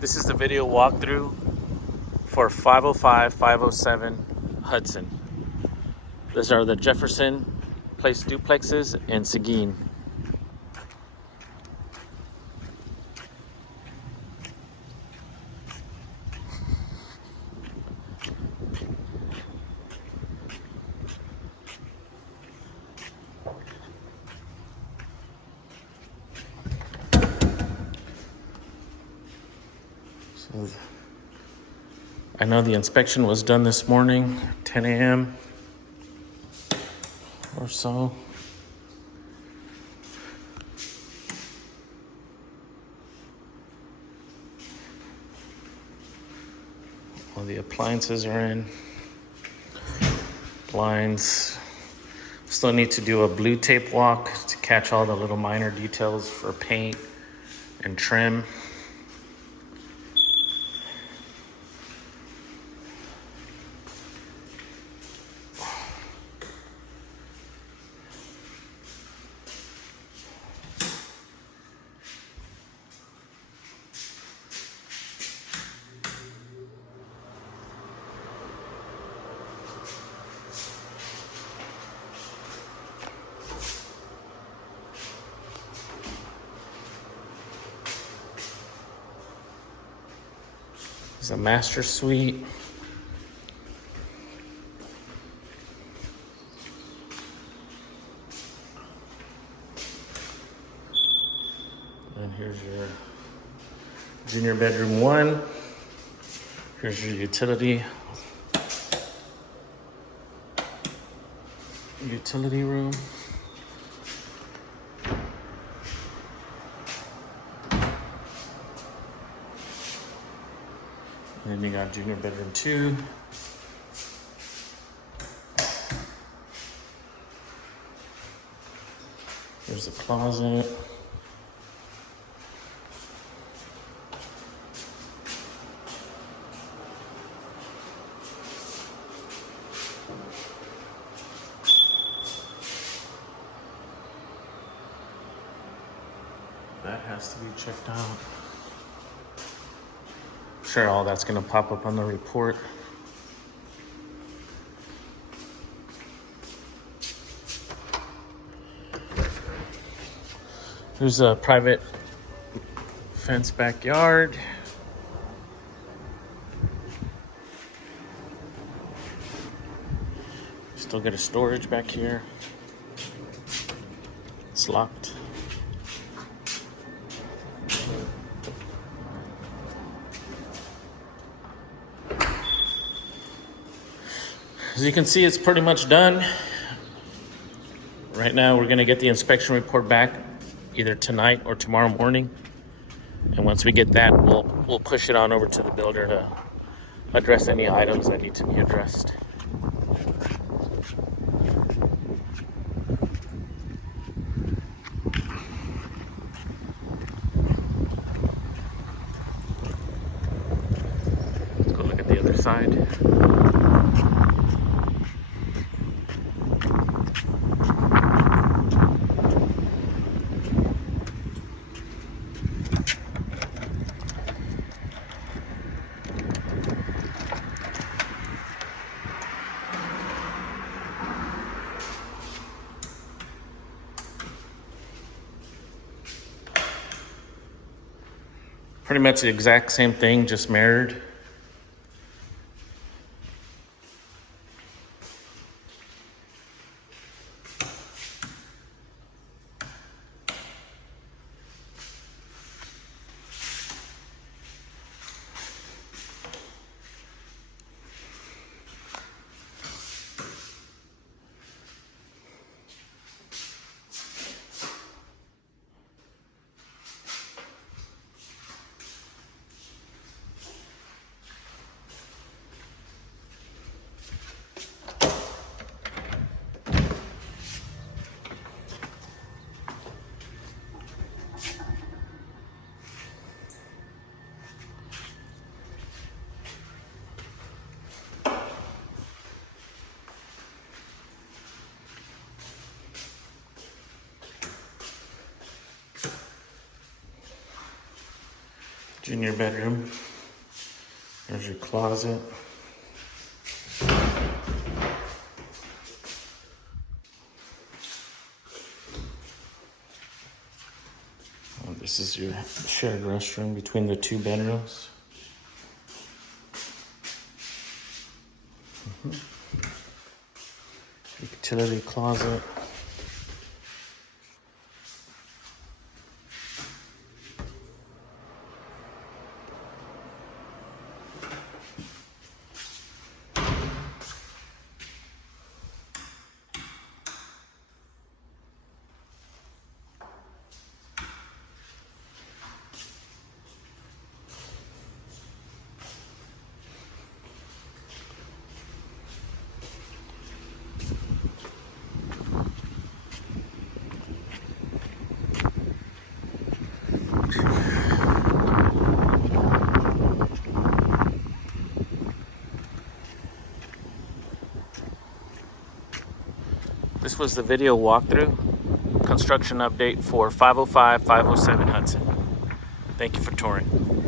This is the video walkthrough for 505-507 Hudson. These are the Jefferson Place duplexes in Seguin. So I know the inspection was done this morning, 10 a.m. or so. All the appliances are in. Blinds. Still need to do a blue tape walk to catch all the little minor details for paint and trim. It's a master suite. And here's your junior bedroom 1. Here's your utility room. And then you got junior bedroom 2. Here's the closet. That has to be checked out. Sure, all that's gonna pop up on the report. There's a private fence backyard. Still got a storage back here. It's locked. As you can see, it's pretty much done. Right now, we're gonna get the inspection report back either tonight or tomorrow morning. And once we get that, we'll push it on over to the builder to address any items that need to be addressed. Let's go look at the other side. Pretty much the exact same thing, just mirrored. Junior bedroom. There's your closet. This is your shared restroom between the two bedrooms. Utility closet. This was the video walkthrough, construction update for 505-507 Hudson. Thank you for touring.